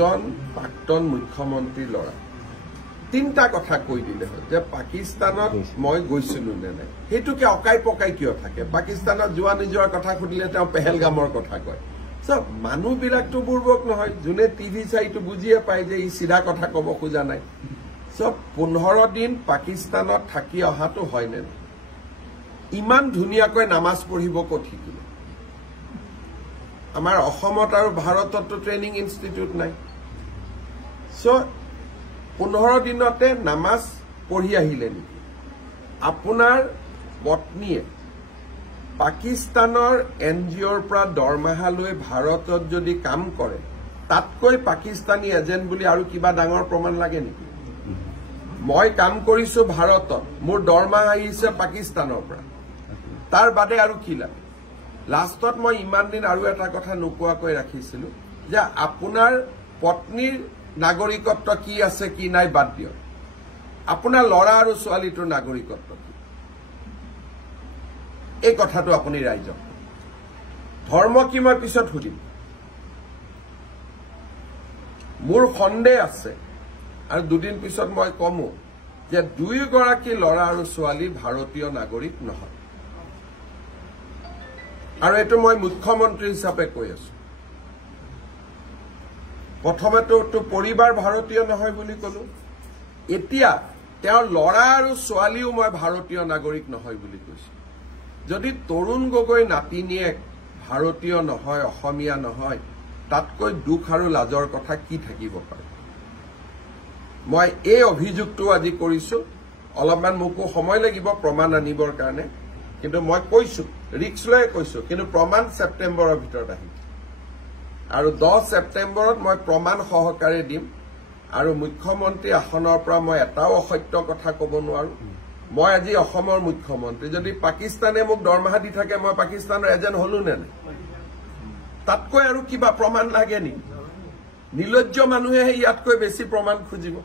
এজন প্ৰাক্তন মুখ্যমন্ত্ৰীৰ ল'ৰা তিনিটা কথা কৈ দিলে হয় যে পাকিস্তানত মই গৈছিলো নে নাই সেইটোকে অকাই পকাই কিয় থাকে পাকিস্তানত যোৱা নিজৰ কথা সুধিলে তেওঁ পেহেলগামৰ কথা কয় সব মানুহবিলাকতো বুৰ্বক নহয় যোনে টিভি চাইটো বুজিয়ে পায় যে ই সিধা কথা ক'ব খোজা নাই সব 15 দিন পাকিস্তানত থাকি অহাটো হয় নে ইমান ধুনীয়াকৈ নামাজ পঢ়িব ক'ত শিকিলে আমাৰ অসমত আৰু ভাৰততো ট্ৰেইনিং ইনষ্টিটিউট নাই সো 15 দিনতে নামাজ পঢ়ি আহিলে নেকি আপোনাৰ পত্নীয়ে পাকিস্তানৰ এনজিঅ'ৰ পৰা দৰমহা লৈ ভাৰতত যদি কাম কৰে তাতকৈ পাকিস্তানী এজেণ্ট বুলি আৰু কিবা ডাঙৰ প্ৰমাণ লাগে নেকি মই কাম কৰিছো ভাৰতত মোৰ দৰমহা আহিছে পাকিস্তানৰ পৰা তাৰ বাদে আৰু কি লাগে লাষ্টত মই ইমান দিন আৰু এটা কথা নোকোৱাকৈ ৰাখিছিলো যে আপোনাৰ পত্নীৰ নাগৰিকত্ব কি আছে কি নাই বাদ দিয়ক আপোনাৰ ল'ৰা আৰু ছোৱালীটোৰ নাগৰিকত্ব কি এই কথাটো আপুনি ৰাইজক ধৰ্ম কি মই পিছত সুধিম মোৰ সন্দেহ আছে আৰু দুদিন পিছত মই কমো যে দুয়োগৰাকী ল'ৰা আৰু ছোৱালী ভাৰতীয় নাগৰিক নহয় আৰু এটো মই মুখ্যমন্ত্ৰী হিচাপে কৈ আছো প্ৰথমেতো পৰিবাৰ ভাৰতীয় নহয় বুলি কলো এতিয়া তেওঁৰ ল'ৰা আৰু ছোৱালীও মই ভাৰতীয় নাগৰিক নহয় বুলি কৈছো যদি তৰুণ গগৈ নাতিনিয়ে ভাৰতীয় নহয় অসমীয়া নহয় তাতকৈ দুখ আৰু লাজৰ কথা কি থাকিব পাৰে মই এই অভিযোগটো আজি কৰিছো অলপমান মোকো সময় লাগিব প্ৰমাণ আনিবৰ কাৰণে কিন্তু মই কৈছো ৰিক্স লৈ কৈছো কিন্তু প্ৰমাণ সেপ্টেম্বৰৰ ভিতৰত আহিব আৰু 10 সেপ্টেম্বৰত মই প্ৰমাণ সহকাৰে দিম আৰু মুখ্যমন্ত্ৰী আসনৰ পৰা মই এটাও অসত্য কথা ক'ব নোৱাৰো মই আজি অসমৰ মুখ্যমন্ত্ৰী যদি পাকিস্তানে মোক দৰমহা দি থাকে মই পাকিস্তানৰ এজেণ্ট হলো নে নাই তাতকৈ আৰু কিবা প্ৰমাণ লাগে নেকি নিলজ্জ মানুহে ইয়াতকৈ বেছি প্ৰমাণ খুজিব